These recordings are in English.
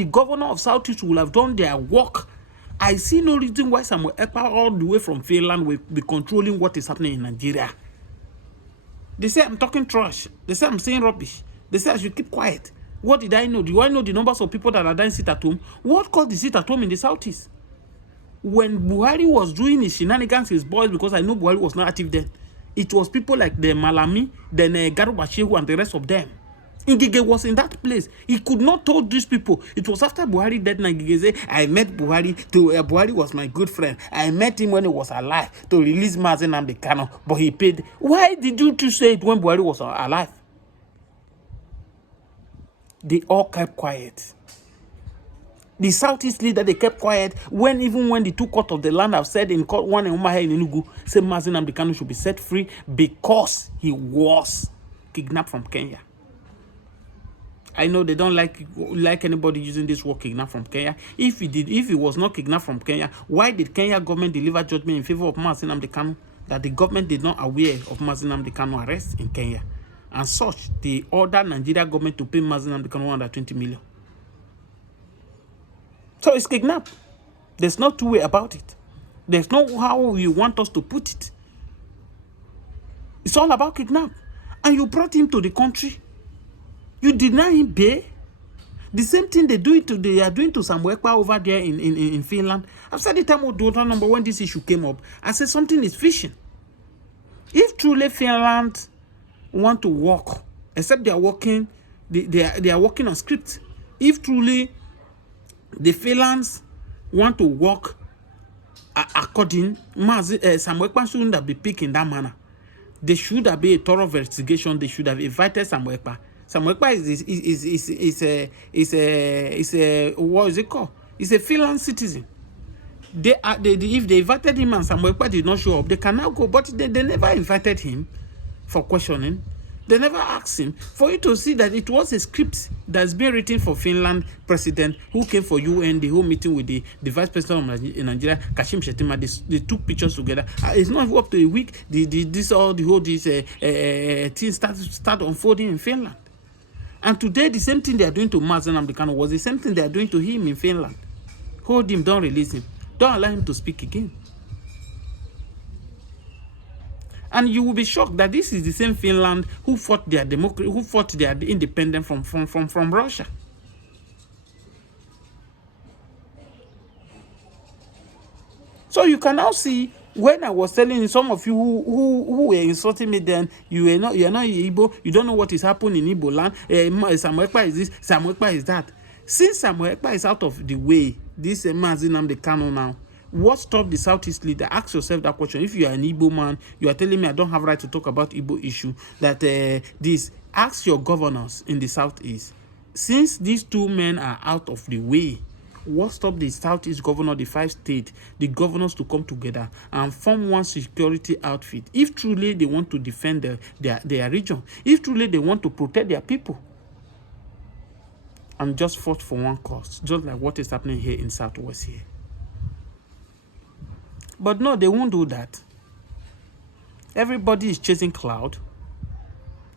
the governor of Southeast will have done their work, I see no reason why Samuel Ekpa all the way from Finland will be controlling what is happening in Nigeria. They say I'm talking trash. They say I'm saying rubbish. They say I should keep quiet. What did I know? Do I know the numbers of people that are dying sit at home? What caused the sit at home in the Southeast? When Buhari was doing his shenanigans, his boys, because I know Buhari was not active then, it was people like the Malami, then Garuba Shehu, and the rest of them. Ngige was in that place. He could not told these people. It was after Buhari died. Ngige said, I met Buhari. Buhari was my good friend. I met him when he was alive to release Nnamdi Kanu, but he paid. Why did you two say it when Buhari was alive? They all kept quiet. The Southeast leader, they kept quiet even when the two court of the land have said in court, one in Umahe in Enugu, said Nnamdi Kanu should be set free because he was kidnapped from Kenya. I know they don't like anybody using this word kidnapped from Kenya. If he was not kidnapped from Kenya, why did Kenya government deliver judgment in favor of Nnamdi Kanu that the government did not aware of Nnamdi Kanu arrest in Kenya? And such, they ordered Nigeria government to pay Nnamdi Kanu 120 million. So it's kidnapped. There's no two way about it. There's no how you want us to put it. It's all about kidnap. And you brought him to the country. You deny him bail. The same thing they are doing to Samuel Ekpa over there in Finland. I've said the time of the number when this issue came up, I said something is fishing. If truly Finland want to work, except they are working, they are working on script. If truly the Finlands want to work according, Samuel Ekpa shouldn't have been picked in that manner. There should have been a thorough investigation. They should have invited Samuel Ekpa. Samuel Ekpa is a what is it called? He's a Finland citizen. If they invited him and Samuel Ekpa did not show up, they can now go. But they never invited him for questioning. They never asked him for you to see that it was a script that's been written for Finland president who came for UN, the whole meeting with the vice president of Nigeria, Kashim Shettima. They took pictures together. It's not up to a week. This thing start unfolding in Finland. And today, the same thing they are doing to Nnamdi Kanu was the same thing they are doing to him in Finland. Hold him, don't release him. Don't allow him to speak again. And you will be shocked that this is the same Finland who fought their democracy, who fought their independence from Russia. So you can now see, when I was telling some of you who were insulting me then, you're not Igbo, you don't know what is happening in Igbo land. Samuel Ekpa is this, Samuel Ekpa is that. Since Samuel Ekpa is out of the way, this Nnamdi Kanu now, what stopped the Southeast leader? Ask yourself that question. If you are an Igbo man, you are telling me I don't have right to talk about Igbo issue. Ask your governors in the Southeast. Since these two men are out of the way, what stopped the Southeast governor, the 5 states, the governors to come together and form one security outfit? If truly they want to defend their region, if truly they want to protect their people, and just fought for one cause, just like what is happening here in Southwest here. But no, they won't do that. Everybody is chasing cloud.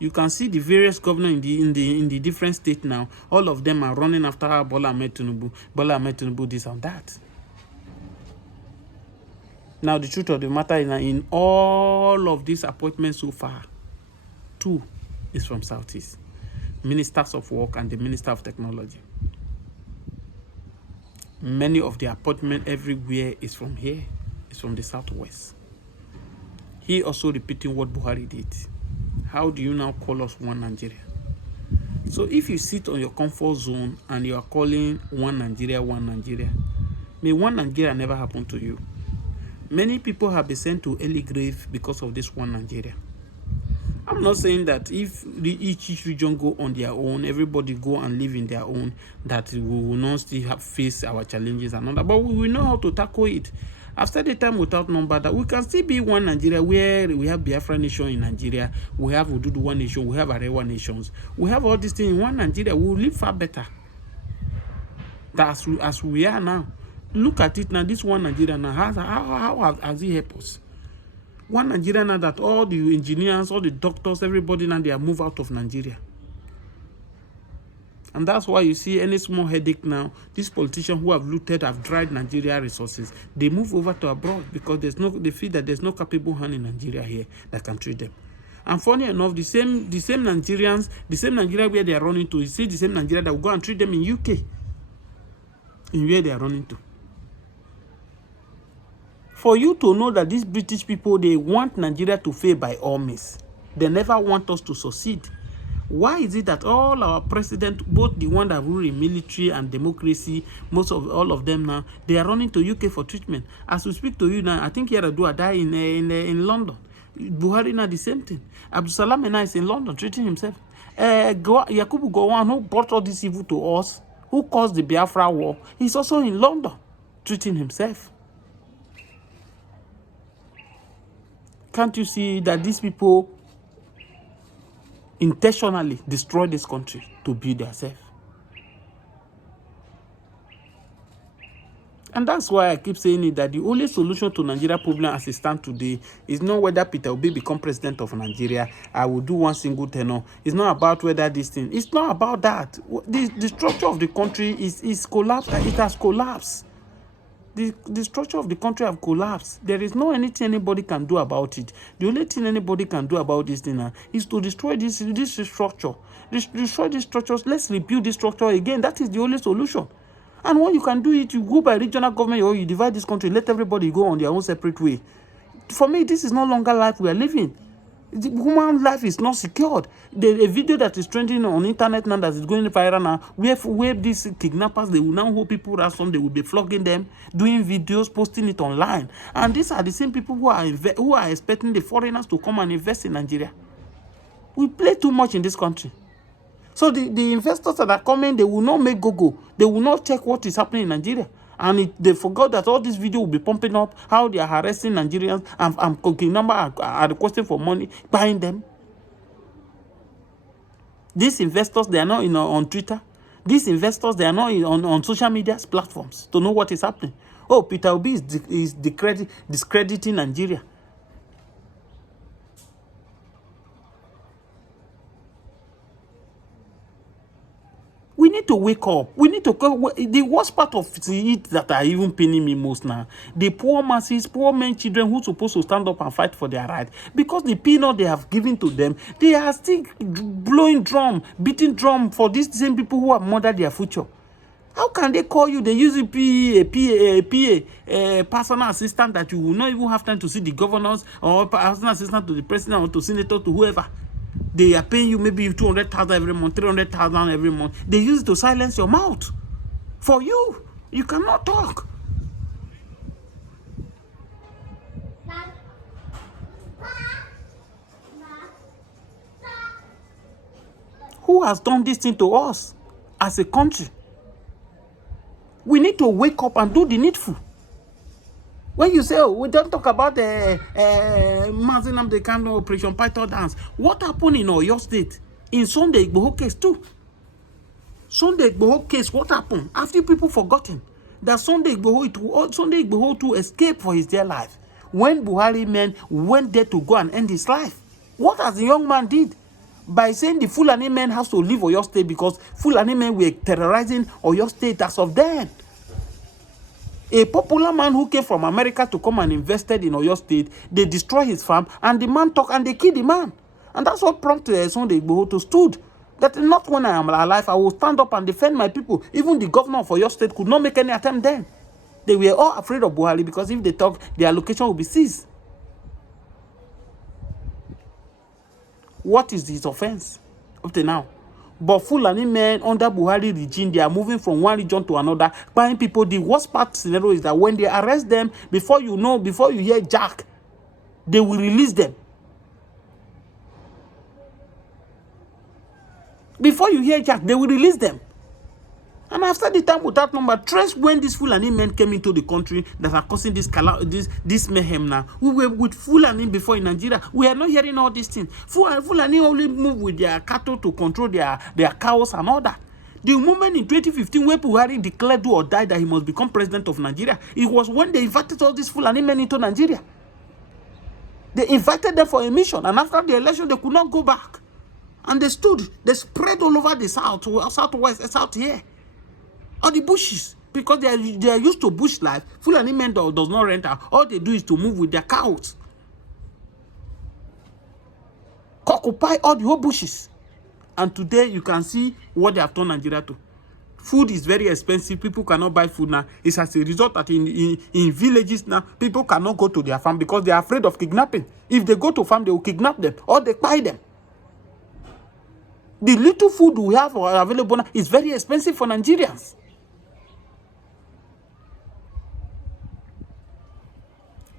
You can see the various governors in the different states now. All of them are running after Bola Ahmed Tinubu. Bola Ahmed Tinubu, this and that. Now the truth of the matter is that in all of these appointments so far, 2 is from Southeast. Ministers of Work and the Minister of Technology. Many of the appointments everywhere is from here. It's from the Southwest. He also repeating what Buhari did. How do you now call us one Nigeria? So if you sit on your comfort zone and you are calling one Nigeria, may one Nigeria never happen to you. Many people have been sent to early grave because of this one Nigeria. I'm not saying that if each region go on their own, everybody go and live in their own, that we will not still face our challenges and all that, but we will know how to tackle it. After the time without number, that we can still be one Nigeria, where we have Biafra nation in Nigeria, we have Ududu nation, we have Arewa nations, we have all these things in one Nigeria. We will live far better. That's as we are now. Look at it now. This one Nigeria now, how has it helped us? One Nigeria now that all the engineers, all the doctors, everybody now they are moved out of Nigeria. And that's why you see any small headache now, these politicians who have looted, have dried Nigeria resources, they move over to abroad because they feel that there's no capable hand in Nigeria here that can treat them. And funny enough, the same Nigerians, the same Nigeria where they are running to, you see the same Nigeria that will go and treat them in UK, in where they are running to. For you to know that these British people, they want Nigeria to fail by all means. They never want us to succeed. Why is it that all our presidents, both the one that rule in military and democracy, all of them now, they are running to UK for treatment? As we speak to you now, I think Yar'Adua died in London. Buhari now the same thing. Abdul Salam now is in London treating himself. Yakubu Gowon, who brought all this evil to us, who caused the Biafra war, he's also in London treating himself. Can't you see that these people intentionally destroy this country to build themselves? And that's why I keep saying it, that the only solution to Nigeria problem as it stands today is not whether Peter Obi become president of Nigeria. I will do one single tenor. It's not about whether this thing. It's not about that. The structure of the country is collapsed. It has collapsed. The structure of the country have collapsed. There is no anything anybody can do about it. The only thing anybody can do about this thing is to destroy this structure. Destroy these structures. Let's rebuild this structure again. That is the only solution. And when you can do it, you go by regional government or you divide this country, let everybody go on their own separate way. For me, this is no longer life we are living. The human life is not secured. A video that is trending on internet now, that is going viral now, where these kidnappers, they will now hold people ransom, they will be flogging them, doing videos, posting it online. And these are the same people who are expecting the foreigners to come and invest in Nigeria. We play too much in this country. So the investors that are coming, they will not make go-go. They will not check what is happening in Nigeria. And they forgot that all this video will be pumping up, how they are harassing Nigerians and cooking number are requesting for money, buying them. These investors, they are not on Twitter. These investors, they are not on social media platforms to know what is happening. Oh, Peter Obi is discrediting Nigeria. We need to wake up. We need to go. The worst part of it that are even paining me most now, the poor masses, poor men, children who are supposed to stand up and fight for their right, because the peanut they have given to them, they are still blowing drum, beating drum for these same people who have murdered their future. How can they call you? They use a personal assistant that you will not even have time to see the governors, or personal assistant to the president or to senator, to whoever. They are paying you maybe 200,000 every month, 300,000 every month. They use it to silence your mouth. For you, you cannot talk. Who has done this thing to us as a country? We need to wake up and do the needful. When you say, oh, we don't talk about the Nnamdi Kanu Operation Python dance, what happened in Oyo State? In Sunday Igboho case too. Sunday Igboho case, what happened? After people forgotten that Sunday Igboho to escape for his dear life. When Buhari men went there to go and end his life, what has the young man did? By saying the Fulani men has to leave Oyo State because Fulani men were terrorizing Oyo State as of then. A popular man who came from America to come and invested in Oyo State, they destroy his farm, and the man talk and they kill the man. And that's what prompted Sunday Igboho to stood. That not when I am alive, I will stand up and defend my people. Even the governor of Oyo State could not make any attempt then. They were all afraid of Buhari because if they talk, their location will be seized. What is his offense up to now? But Fulani men under Buhari regime, they are moving from one region to another, buying people. The worst part scenario is that when they arrest them, before you hear Jack, they will release them. Before you hear Jack, they will release them. And after the time without number, trace when these Fulani men came into the country that are causing this mayhem now. We were with Fulani before in Nigeria. We are not hearing all these things. Fulani only move with their cattle to control their cows and all that. The moment in 2015 where Buhari declared do or die that he must become president of Nigeria, it was when they invited all these Fulani men into Nigeria. They invited them for a mission, and after the election, they could not go back. And they spread all over the southwest, south here. All the bushes. Because they are used to bush life. Fulani men does not rent out. All they do is to move with their cows. Occupy all the whole bushes. And today you can see what they have turned Nigeria to. Food is very expensive. People cannot buy food now. It's as a result that in villages now, people cannot go to their farm because they are afraid of kidnapping. If they go to farm, they will kidnap them or they buy them. The little food we have available now is very expensive for Nigerians.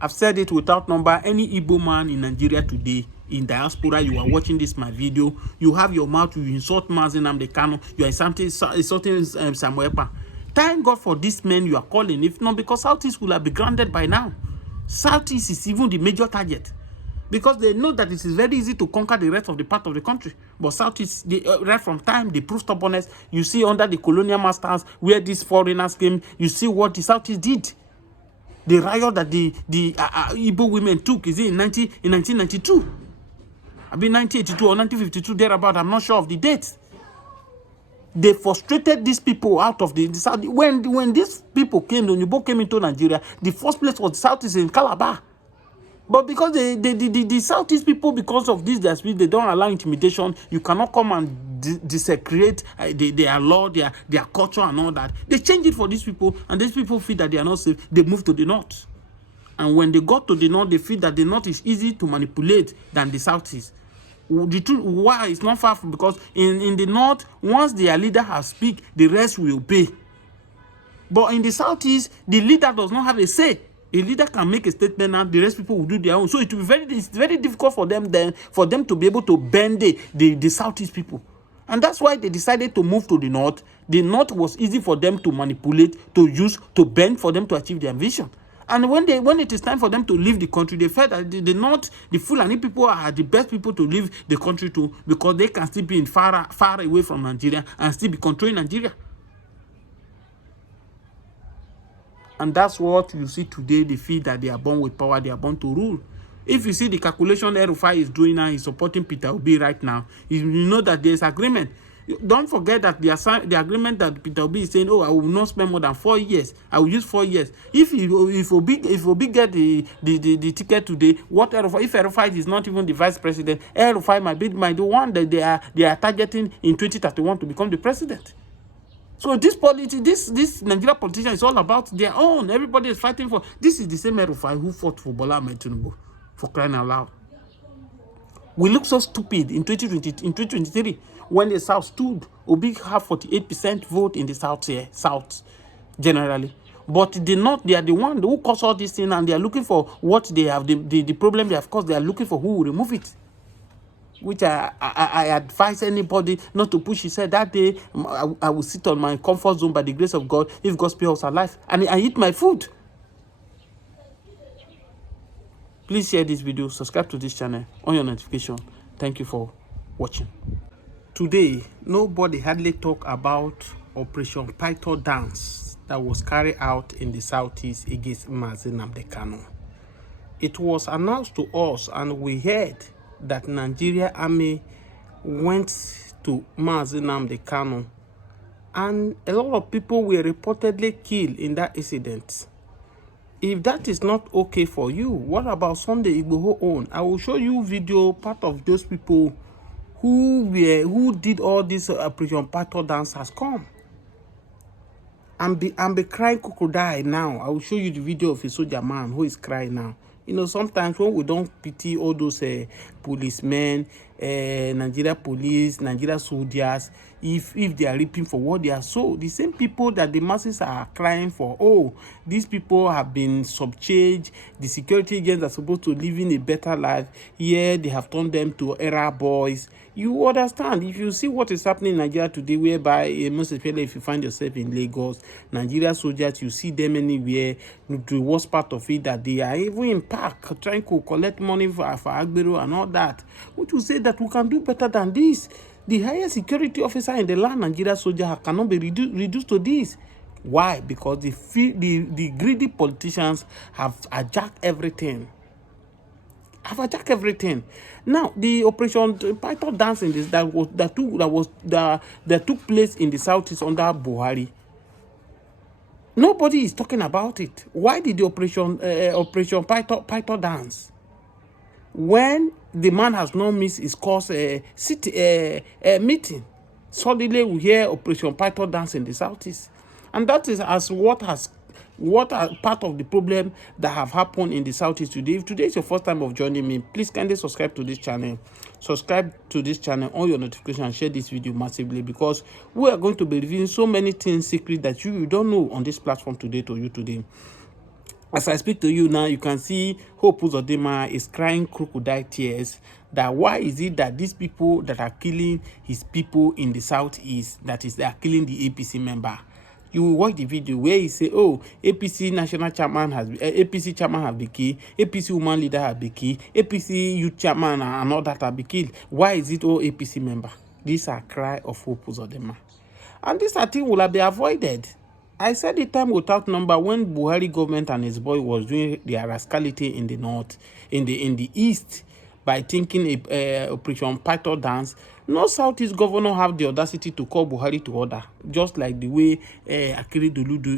I've said it without number. Any Igbo man in Nigeria today, in diaspora, you are watching this my video, you have your mouth, you insult Nnamdi Kanu, you are insulting Samuel Ekpa. Thank God for this men you are calling. If not, because Southeast will have been grounded by now. Southeast is even the major target. Because they know that it is very easy to conquer the rest of the part of the country. But Southeast, right from time, they prove stubbornness. You see under the colonial masters, where these foreigners came, you see what the Southeast did. The riot that the Igbo women took is in 1992. I mean 1982 or 1952, thereabout. I'm not sure of the date. They frustrated these people out of the South. When these people came, when Igbo came into Nigeria, the first place was the Southeast in Calabar. But because the Southeast people, because of this, they don't allow intimidation. You cannot come and desecrate their law, their culture and all that. They change it for these people, and these people feel that they are not safe. They move to the north. And when they got to the north, they feel that the north is easy to manipulate than the Southeast. The truth, why it's not far from, because in the north, once their leader has speak, the rest will obey. But in the Southeast, the leader does not have a say. A leader can make a statement and the rest people will do their own. So it will be it's very difficult for them to be able to bend the Southeast people. And that's why they decided to move to the north. The north was easy for them to manipulate, to use, to bend for them to achieve their vision. And when it is time for them to leave the country, they felt that the north, the Fulani people are the best people to leave the country to, because they can still be far away from Nigeria and still be controlling Nigeria. And that's what you see today. They feel that they are born with power, they are born to rule. If you see the calculation El-Rufai is doing now, he's supporting Peter Obi right now, you know that there's agreement. Don't forget that the agreement that Peter Obi is saying, oh, I will not spend more than 4 years. I will use 4 years. If Obi get the ticket today, what El-Rufai, if El-Rufai is not even the vice president, El-Rufai might be the one that they are targeting in 2031 to become the president. So this Nigeria politician is all about their own. Everybody is fighting for. This is the same El-Rufai who fought for Bola Ahmed Tinubu, for crying out loud. We look so stupid in 2023 when the South stood. Obi have 48% vote in the South here, South generally. But they are the one who caused all this thing, and they are looking for what they have, the problem they have caused. They are looking for who will remove it. Which I advise anybody not to push. He said that day, I will sit on my comfort zone by the grace of God if God spares our life. And I eat my food. Please share this video, subscribe to this channel, on your notification. Thank you for watching. Today, nobody hardly talk about Operation Python Dance that was carried out in the Southeast against Nnamdi Kanu. It was announced to us, and we heard that Nigeria army went to Nnamdi Kanu, and a lot of people were reportedly killed in that incident. If that is not okay for you, what about Sunday Igboho own? I will show you video part of those people who did all this Operation Python Dance has come. And be crying crocodile now. I will show you the video of a soldier man who is crying now. You know, sometimes when we don't pity all those policemen, Nigeria police, Nigeria soldiers, if they are reaping for what they are sold, the same people that the masses are crying for, oh, these people have been subchanged, the security agents are supposed to live in a better life, here they have turned them to era boys. You understand? If you see what is happening in Nigeria today, whereby, most especially if you find yourself in Lagos, Nigeria soldiers, you see them anywhere. The worst part of it, that they are even in park trying to collect money for Agbero and all that. Which will say that we can do better than this. The highest security officer in the land, Nigeria soldier, cannot be reduced to this. Why? Because the greedy politicians have hijacked everything. have hijacked everything. Now, the Operation Python dance in this that took place in the southeast under Buhari. Nobody is talking about it. Why did the Operation Python dance? When the man has not missed his course meeting, suddenly we hear Operation Python dance in the southeast, and that is what are part of the problem that have happened in the southeast today. If today is your first time of joining me, please kindly subscribe to this channel. Subscribe to this channel on your notification and share this video massively, because we are going to be revealing so many things secret that you don't know on this platform today to you today. As I speak to you now, you can see Hope Uzodinma is crying crocodile tears. That why is it that these people that are killing his people in the southeast, that is, they are killing the APC member? You will watch the video where he say, "Oh, APC national chairman has APC chairman have been killed, APC woman leader have been killed, APC youth chairman and all that have been killed. Why is it all APC member?" These are cry of Hope Uzodinma, and this I think will have been avoided. I said it time without number when Buhari government and his boy was doing their rascality in the north, in the east, by thinking Operation Python dance. No Southeast governor have the audacity to call Buhari to order, just like the way Akeredolu do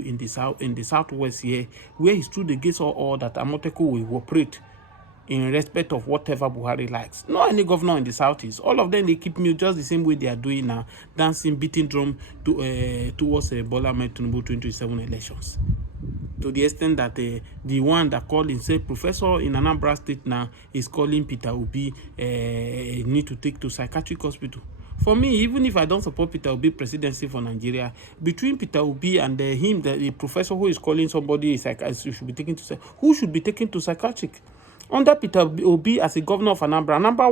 in the southwest here, where he stood against all that Amoteco will operate in respect of whatever Buhari likes. No any governor in the southeast. All of them, they keep me just the same way they are doing now, dancing, beating drum towards Bola Ahmed Tinubu 2027 elections. To the extent that the one that called himself professor in Anambra State now is calling Peter Obi need to take to psychiatric hospital. For me, even if I don't support Peter Obi presidency for Nigeria, between Peter Obi and him, the professor who is calling somebody should be taken to who should be taken to psychiatric. Under Peter Obi as a governor of Anambra, Anambra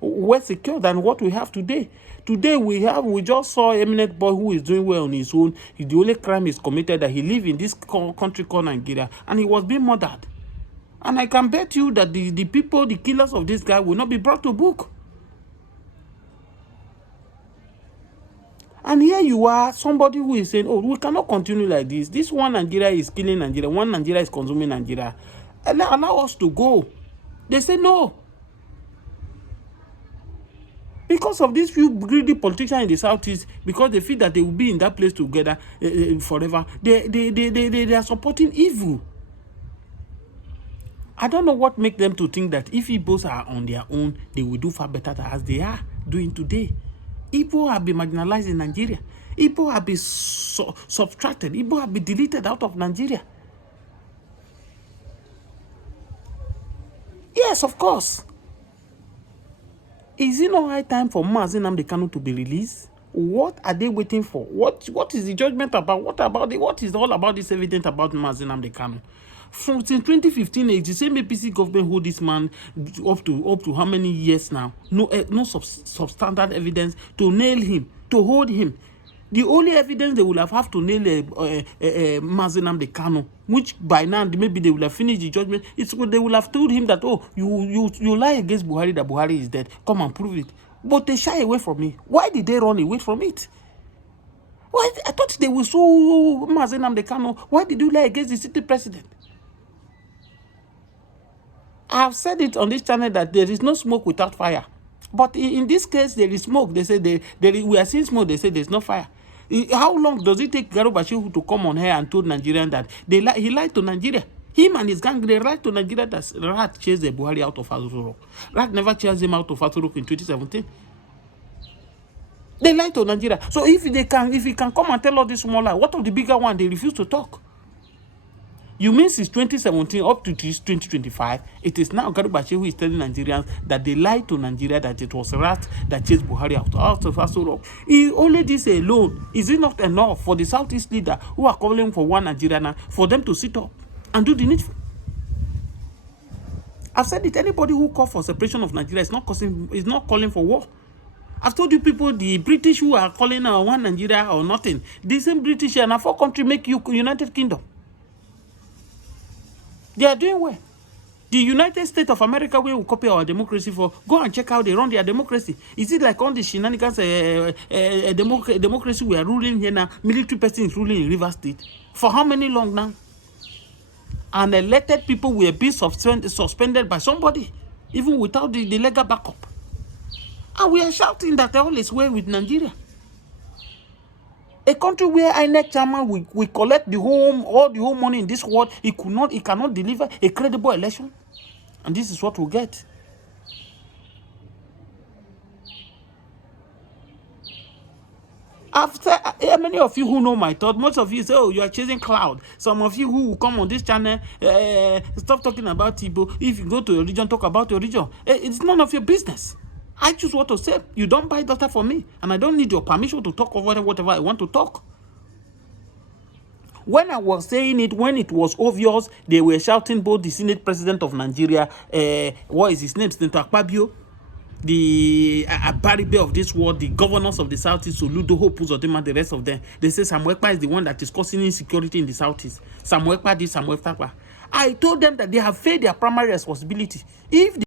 was secure than what we have today. Today we just saw eminent boy who is doing well on his own. The only crime is committed that he live in this country called Nigeria, and he was being murdered. And I can bet you that the people, the killers of this guy, will not be brought to book. And here you are, somebody who is saying, "Oh, we cannot continue like this. This one Nigeria is killing Nigeria. One Nigeria is consuming Nigeria. Allow us to go." They say no. Because of these few greedy politicians in the southeast, because they feel that they will be in that place together forever, they are supporting evil. I don't know what makes them to think that if Igbos are on their own, they will do far better than as they are doing today. Igbo have been marginalized in Nigeria. Igbo have been subtracted. Igbo have been deleted out of Nigeria. Yes, of course. Is it not high time for Nnamdi Kanu to be released? What are they waiting for? What is the judgment about? What is all about this evidence about Nnamdi Kanu? Since 2015, it's the same APC government hold this man up to how many years now? No substandard evidence to nail him, to hold him. The only evidence they will have to nail Nnamdi Kanu, which by now maybe they will have finished the judgment. They will have told him that, "Oh, you lie against Buhari, that Buhari is dead. Come and prove it." But they shy away from it. Why did they run away from it? Why? I thought they will sue Nnamdi Kanu. Why did you lie against the city president? I have said it on this channel that there is no smoke without fire. But in this case, there is smoke. They say we are seeing smoke. They say there's no fire. How long does it take Garba Shehu to come on here and told Nigerians that he lied to Nigeria? Him and his gang, they lied to Nigeria that Rat chased the Buhari out of Azurok. Rat never chased him out of Azurok in 2017. They lied to Nigeria. So if he can come and tell all this small lie, what of the bigger one? They refuse to talk. You mean since 2017 up to this 2025, it is now Garba Shehu who is telling Nigerians that they lied to Nigeria that it was Rat that chased Buhari out of Azurok. Only this alone, is it not enough for the Southeast leader who are calling for one Nigeria now, for them to sit up and do the needful? I've said it, anybody who calls for separation of Nigeria is not calling for war. I've told you people, the British who are calling one Nigeria or nothing, the same British and a 4 country make you United Kingdom. They are doing well. The United States of America will copy our democracy for. Go and check how they run their democracy. Is it like all the shenanigans democracy we are ruling here now? Military person is ruling in Rivers State. For how many long now? and elected people were being suspended by somebody, even without the legal backup. And we are shouting that all is well with Nigeria. A country where INEC chairman will collect all the whole money in this world, he cannot deliver a credible election. And this is what we get. After many of you who know my thought, most of you say, oh, you are chasing cloud. Some of you who will come on this channel, stop talking about Igbo. If you go to your region, talk about your region. It's none of your business. I choose what to say. You don't buy data for me, and I don't need your permission to talk over whatever I want to talk. When I was saying it, when it was obvious, they were shouting both the Senate President of Nigeria, what is his name, Senator Akpabio, the Abaribe of this world, the governors of the Southeast, Soludo, Hope, Uzodema, the rest of them. They say Samuel Ekpa is the one that is causing insecurity in the Southeast. Samuel Ekpa this, Samuel Ekpa. I told them that they have failed their primary responsibility. If